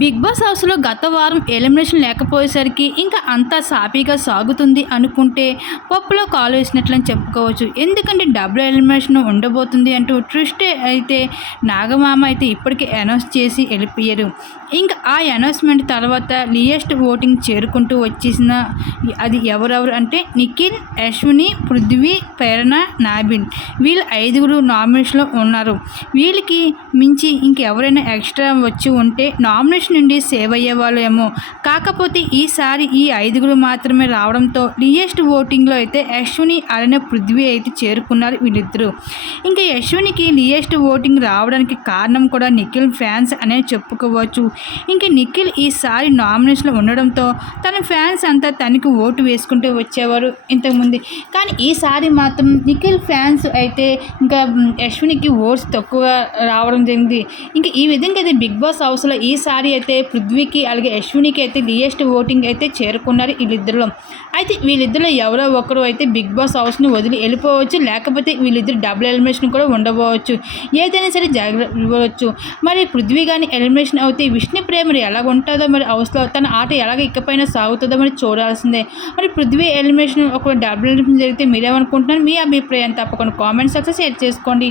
Big boss హౌస్‌లో గత వారం ఎలిమినేషన్ లేకపోయేసరికి ఇంకా అంతా సాఫీగా సాగుతుంది అనుకుంటే పప్పులో కాలు వేసినట్లని చెప్పుకోవచ్చు. ఎందుకంటే డబుల్ ఎలిమినేషన్ ఉండబోతుంది అంటూ ట్విస్ట్ అయితే నాగమామ అయితే ఇప్పటికే అనౌన్స్ చేసి వెళ్ళిపోయారు. ఇంకా ఆ అనౌన్స్‌మెంట్ తర్వాత లియెస్ట్ ఓటింగ్ చేరుకుంటూ వచ్చేసిన అది ఎవరెవరు అంటే నిఖిల్, అశ్విని, పృథ్వీ, ప్రేరణ, నాబిన్ వీళ్ళు 5గురు నామినేషన్‌లో ఉన్నారు. వీళ్ళకి మించి ఇంకెవరైనా ఎక్స్ట్రా వచ్చి ఉంటే నామినేషన్ నుండి సేవ్ అయ్యేవాళ్ళు ఏమో. కాకపోతే ఈసారి ఈ 5గురు మాత్రమే రావడంతో లియెస్ట్ ఓటింగ్లో అయితే అశ్విని అలానే పృథ్వీ అయితే చేరుకున్నారు వీళ్ళిద్దరూ. ఇంకా అశ్వినికి లియెస్ట్ ఓటింగ్ రావడానికి కారణం కూడా నిఖిల్ ఫ్యాన్స్ అనే చెప్పుకోవచ్చు. ఇంక నిఖిల్ ఈసారి నామినేషన్లో ఉండడంతో తన ఫ్యాన్స్ అంతా తనకి ఓటు వేసుకుంటూ వచ్చేవారు ఇంతకుముందు. కానీ ఈసారి మాత్రం నిఖిల్ ఫ్యాన్స్ అయితే ఇంకా అశ్వినికి ఓట్స్ తక్కువ రావడం జరిగింది. ఇంకా ఈ విధంగా అయితే బిగ్ బాస్ హౌస్లో ఈసారి అయితే పృథ్వీకి అలాగే అశ్వినికి అయితే లియెస్ట్ ఓటింగ్ అయితే చేరుకున్నారు వీళ్ళిద్దరిలో. అయితే వీళ్ళిద్దరిలో ఎవరో ఒకరు అయితే బిగ్ బాస్ హౌస్ని వదిలి వెళ్ళిపోవచ్చు, లేకపోతే వీళ్ళిద్దరు డబుల్ ఎలిమినేషన్ కూడా ఉండబోవచ్చు. ఏదైనా సరే జరగవచ్చు. మరి పృథ్వీ కానీ ఎలిమినేషన్ అవుతే విష్ణు ప్రేమ ఎలాగ ఉంటుందో మరి హౌస్లో తన ఆట ఎలాగ ఇకపైన సాగుతుందో మరి చూడాల్సిందే. మరి పృథ్వీ ఎలిమినేషన్ ఒక డబుల్ ఎలిమినేషన్ జరిగితే మీరేమనుకుంటున్నారు? మీ అభిప్రాయం తప్పకుండా కామెంట్ సెక్షన్ షేర్ చేసుకోండి.